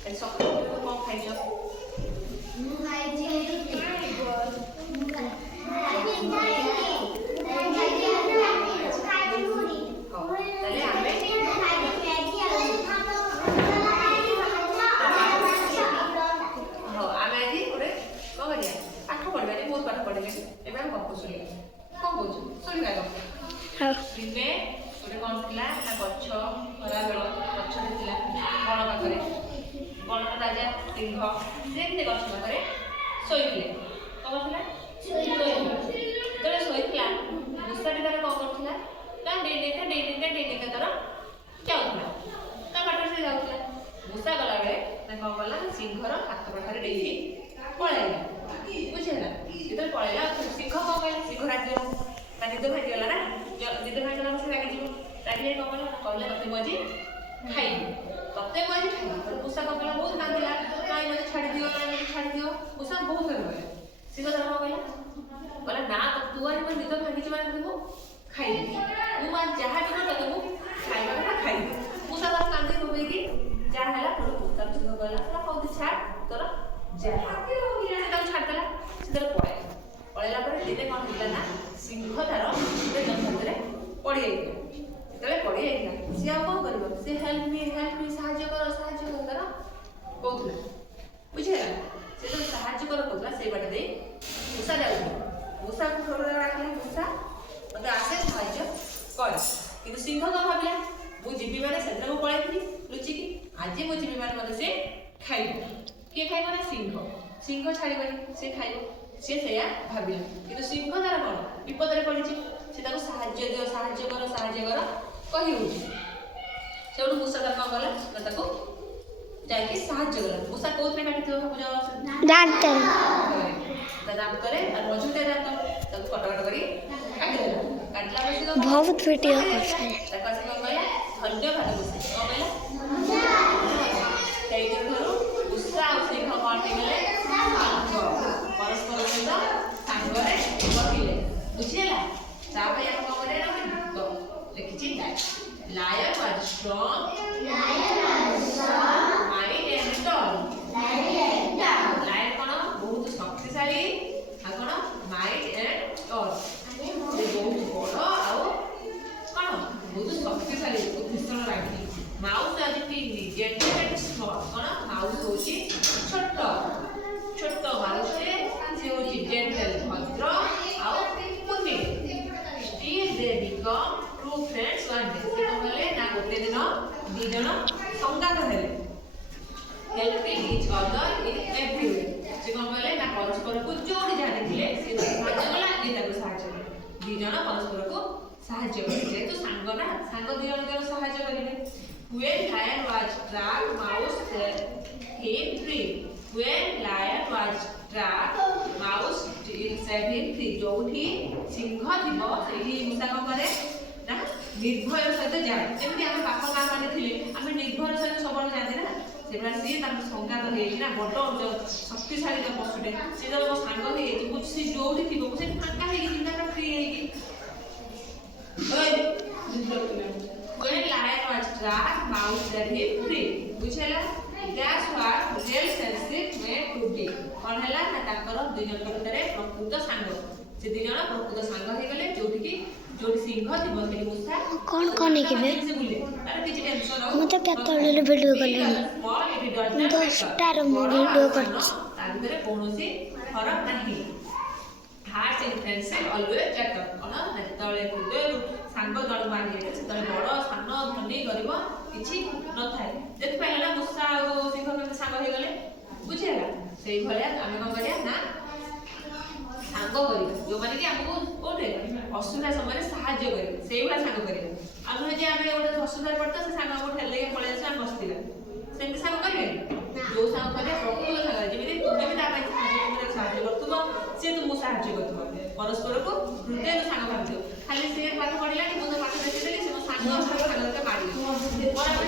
ସକାଳୁ କଣ ଖାଇଛ? ଦିନେ ଗୋଟେ କଣ ଥିଲା ନା ଗଛ ଖରାବେଳ ଗଛରେ ଥିଲା ବଣ ପାଖରେ ବଣ ରାଜା ସିଂହ ସେମିତି ଗଛ ପାଖରେ ଶୋଇଥିଲେ। କଣ ଥିଲା? ଯେତେବେଳେ ଶୋଇଥିଲା ମୂଷାଟି ତାର କଣ କରୁଥିଲା ନା ଡେଇଁକା ତାର ଯାଉଥିଲା ତା ବାଟରେ ସେ ଯାଉଥିଲା। ମୂଷା ଗଲାବେଳେ ନା କଣ କଲା ସିଂହର ହାତ ପାଖରେ ଡେଇଁକି ପଳେଇଲା। ବୁଝିହେଲା? ଯେତେବେଳେ ପଳେଇଲା ସିଂହ କଣ କହିଲା? ସିଂହ ରାଗିଗଲା ତା ନିଦ ଭାଙ୍ଗିଗଲା ନା ନିଦ ଭାଙ୍ଗିଗଲା ସେ ରାଗିଯିବ। ରାଗିଲେ କଣ କଲା? କହିଲା ତତେ ମୁଁ ଆଜି ଖାଇବି, ତତେ ମୁଁ ଆଜି ଖାଇବି। ମୂଷା କଣ କଲା? ବହୁତ କାନ୍ଦିଲା, ନାଇଁ ମତେ ଛାଡ଼ିଦିଅ, ନାଇଁ ମତେ ଛାଡ଼ିଦିଅ। ମୂଷା ବହୁତ ଥର କହିଲା। ସିଂହ ତାର କଣ କହିଲା? କହିଲା ନା ତୁ ଆଜି ମୋ ନିଦ ଭାଙ୍ଗିଛି ମାନେ ମୁଁ ଖାଇବି, ମୁଁ ଆଜି ଯାହା ବି ତତେ ମୁଁ ଖାଇବା କଥା ଖାଇବି। ମୂଷା ତାର କାନ୍ଦି ବୋବେଇକି ଯାହା ହେଲା ତାର ସିଂହ କହିଲା ହଉ ତୁ ଛାଡ଼ ତୋର ଯାହା। ସେ ତାକୁ ଛାଡ଼ିଦେଲା। ସେ ତାର ପଳେଇଲା ପରେ ଦିନେ କଣ ହେଇଥିଲା ନା ସିଂହ ତାର ଜଙ୍ଗଲରେ ପଡ଼ିଯାଇଥିଲା। ଯେତେବେଳେ ପଡ଼ିଯାଇଥିଲା ସିଏ ଆଉ କଣ କରିବ? ସେ ହେଲ୍ପ ମି ସାହାଯ୍ୟ କର ତାର କହୁଥିଲା। ବୁଝିହେଲା? ସେ ଯେତେବେଳେ ସାହାଯ୍ୟ କହୁଥିଲା ସେଇ ବାଟ ଦେଇ ମୂଷା ଯାଉଥିଲା। ମୂଷାକୁ ସବୁବେଳେ ଡାକିଲା ମୂଷା ମତେ ଆସେ ସାହାଯ୍ୟ କର। କିନ୍ତୁ ସିଂହ କଣ ଭାବିଲା? ମୁଁ ଯିବି ମାନେ ସେଦିନ ମୁଁ ପଳେଇଥିଲି ଲୁଚିକି, ଆଜି ମୁଁ ଯିବି ମାନେ ମତେ ସେ ଖାଇବ। କିଏ ଖାଇବ ନା ସିଂହ। ସିଂହ ଛାଡ଼ିବନି, ସେ ଖାଇବ। ସେ ସେଇଆ ଭାବିଲା। କିନ୍ତୁ ସିଂହ ତାର କଣ ବିପଦରେ ପଡ଼ିଛି, ସେ ତାକୁ ସାହାଯ୍ୟ ଦିଅ ସାହାଯ୍ୟ କର କହି ହେଉଛି। ସେଠୁ ମୂଷା ତାର କଣ କଲା ନା ତାକୁ ଯାଇକି ସାହାଯ୍ୟ କଲା। ମୂଷା କୋଉଥିରେ କାଟିଥିବ ଭାବୁଛ? ଦାନ୍ତରେ। ତା ଦାନ୍ତରେ ତାର ମଝିରେ ଦାନ୍ତ ତାକୁ କଟ କରି କାଟିଦେଲା। କାଟିଲା ପରେ ବହୁତ ଭିଡ଼ିଓ କରିଥାଏ। ତାକୁ ଆସି କଣ କହିଲା? ଧନ୍ୟବାଦ ମୂଷା। କଣ କହିଲା? ସେଇଦିନଠାରୁ ମୂଷା ଆଉ ସିଂହ କଣ ହେଇଗଲେ? ପରସ୍ପର ସହିତ ସାଙ୍ଗରେ ରହିଲେ। ବୁଝିହେଲା? ତାପରେ ଆମେ କଣ କରିବା ନା ଗୀତ ଲେଖିଛି। Lion was strong, mind and tall. Lion କଣ? ବହୁତ ଶକ୍ତିଶାଳୀ। ଆଉ କଣ? Mind and tall. ସେ ବହୁତ ବଡ଼ ଆଉ କଣ? ବହୁତ ଶକ୍ତିଶାଳୀ, ବହୁତ ଭୀଷଣ ରାଗି। ମାଉସ ଆଜି ତିନି ଜେଣ୍ଟଲ ଏଣ୍ଡ ସ୍ମଲ୍। କଣ? ମାଉସ ହଉଛି ଛୋଟ ମାଉସଟେ, ସେ ହଉଛି ଜେଣ୍ଟଲ ଭଦ୍ର ଆଉ କୁନି। Still they become true friends one day. ସେ କଣ କଲେ ନା ଗୋଟେ ଦିନ ଦି ଜଣ ସଙ୍ଗାତ ହେଲେ। Helping each other in every way. ସେ କଣ କଲେ ନା ପରସ୍ପରକୁ ଯୋଉଠି ଯାହା ଦେଖିଲେ ସେ ସାହାଯ୍ୟ କଲା, ଇଏ ତାକୁ ସାହାଯ୍ୟ କଲେ। ଦି ଜଣ ପରସ୍ପରକୁ ସାହାଯ୍ୟ କଲେ। ଯେହେତୁ ସାଙ୍ଗ ନା, ସାଙ୍ଗ ଦି ଜଣ ସାହାଯ୍ୟ କରିବେ। When lion was trapped, mouse set him free. When lion was trapped, mouse set him free. ଯୋଉଠି ସିଂହ ଥିବ ସେଇଠି ମୂଷା କଣ କରେ ନା ନିର୍ଭୟ ସହିତ ଯାଏ। ଯେମିତି ଆମେ ବାପା ମା ମାନେ ଥିଲେ ଆମେ ନିର୍ଭୟ ସହିତ ସବୁବେଳେ ଯାଆନ୍ତି ନା, ସେଭଳିଆ ସିଏ ତାଙ୍କ ସଙ୍ଗାତ ହେଇଯାଇଛି ନା, ବଡ଼ ଶକ୍ତିଶାଳୀ ପଶୁଟେ। ସେ ତ ମୋ ସାଙ୍ଗ ହେଇଯାଇଛି, ମୁଁ ସେ ଯୋଉଠି ଥିବ ମୁଁ ସେଠି ଫାଙ୍କା ହେଇକି ଚିନ୍ତା ଫ୍ରି ହେଇକି। When lion was trapped, mouse set him free. ବୁଝିହେଲା? That's what real friendship meant to be. କଣ ହେଲା ନା ତାଙ୍କର ଦୁଇ ଜଣଙ୍କ ଭିତରେ ପ୍ରକୃତ ସାଙ୍ଗ। ସେ ଦି ଜଣ ପ୍ରକୃତ ସାଙ୍ଗ ହେଇଗଲେ। ଯୋଉଠି ସିଂହ ଥିବ ସେଠି ମୂଷା କଣ ନେଇକିବେ ତାର କିଛି ଟେନସନ ହଉ। ମତେ କେତେବେଳେ ଭିଡ଼ିଓ କଲେଣି? ମୁଁ 10ଟାରେ ମୁଁ ଭିଡ଼ିଓ କରିଛି। ତା ଭିତରେ କୌଣସି ଫରକ ନାହିଁ। Heart in friendship always better. କଣ? ଯେତେବେଳେ ହୃଦୟରୁ ସାଙ୍ଗ ଜଣକୁ ମାରିଯାଇଥାଏ ସେତେବେଳେ ବଡ଼ ସାନ ଧନୀ ଗରିବ କିଛି ନଥାଏ। ଦେଖିପାରିଲେ ନା ମୂଷା ଆଉ ସିଂହ କେମିତି ସାଙ୍ଗ ହେଇଗଲେ। ବୁଝିହେଲା? ସେଇଭଳିଆ ଆମେ କଣ କରିବା ନା ସାଙ୍ଗ କରିବା ଯୋଉମାନେ କି ଆମକୁ କୋଉଠି ଅସୁବିଧା ସମୟରେ ସାହାଯ୍ୟ କରିବେ, ସେଇଭଳିଆ ସାଙ୍ଗ କରିବା। ଆଉ ନୁହେଁ ଯେ ଆମେ ଗୋଟେ ଅସୁବିଧାରେ ପଡ଼ିଥିବା ସେ ସାଙ୍ଗ ଆମକୁ ଠେଲି ଦେଇକି ପଳେଇ ଆସିବା ଆମେ ବସିଥିବା, ସେମିତି ସାଙ୍ଗ କରିବେ। ଯୋଉ ସାଙ୍ଗ କରିବା ପ୍ରକୃତ ସାଙ୍ଗ, ଯେମିତି ତୁମେ ବି ତା ପାଇଁ ସାହାଯ୍ୟ କରୁଥିବ, ସିଏ ତୁମକୁ ସାହାଯ୍ୟ କରୁଥିବ। ପରସ୍ପରକୁ ହୃଦୟରୁ ସାଙ୍ଗ ଭାବୁଥିବ। ଖାଲି ସିଏ ପାଠ ପଢ଼ିଲାଣି ମୁଁ ତ ପାଠ ଦେଖିଦେଲି ସେ ମୋ ସାଙ୍ଗ ମାରିବ